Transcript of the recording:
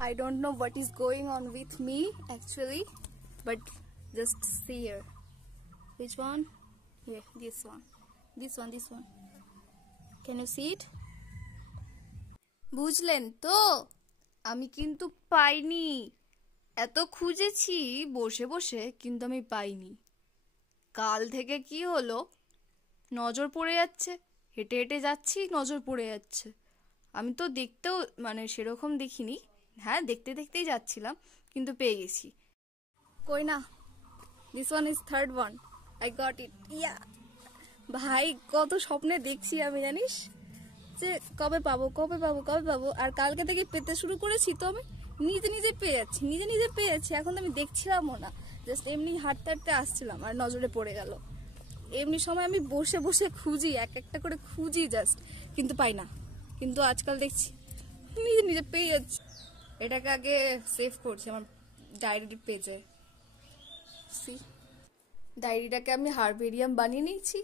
I don't know what is going on with me actually, but just see here. Which one? Yeah, this one. This one. Can you see it? বুঝলেন তো, আমি কিন্তু পাইনি। এত খুঁজেছি বসে বসে, কিন্তু আমি পাইনি। কাল থেকে কি হলো, নজর পড়ে যাচ্ছে, হেঁটে হেঁটে যাচ্ছি নজর পড়ে যাচ্ছে। আমি তো দেখতেও মানে সেরকম দেখিনি, হ্যাঁ দেখতে দেখতেই যাচ্ছিলাম, কিন্তু পেয়ে গেছি। কই না, this one is third one, I got it. Yeah ভাই, কত স্বপ্নে দেখছি আমি জানিস, যে কবে পাবো কবে পাবো কবে পাবো। আর কালকে থেকে পেতে শুরু করেছি, তো আমি নিজে নিজে পেয়ে যাচ্ছি। এখন তো আমি দেখছিলামও না, জাস্ট এমনি হাঁটতে হাঁটতে আসছিলাম আর নজরে পড়ে গেল। এমনি সময় আমি বসে বসে খুঁজি, এক একটা করে খুঁজি জাস্ট, কিন্তু পাই না। কিন্তু আজকাল দেখছি নিজে নিজে পেয়ে যাচ্ছি। এটাকে আগে সেভ করছি আমার ডায়েরির পেজে। ডায়েরিটাকে আমি হারবেরিয়াম বানিয়ে নিয়েছি।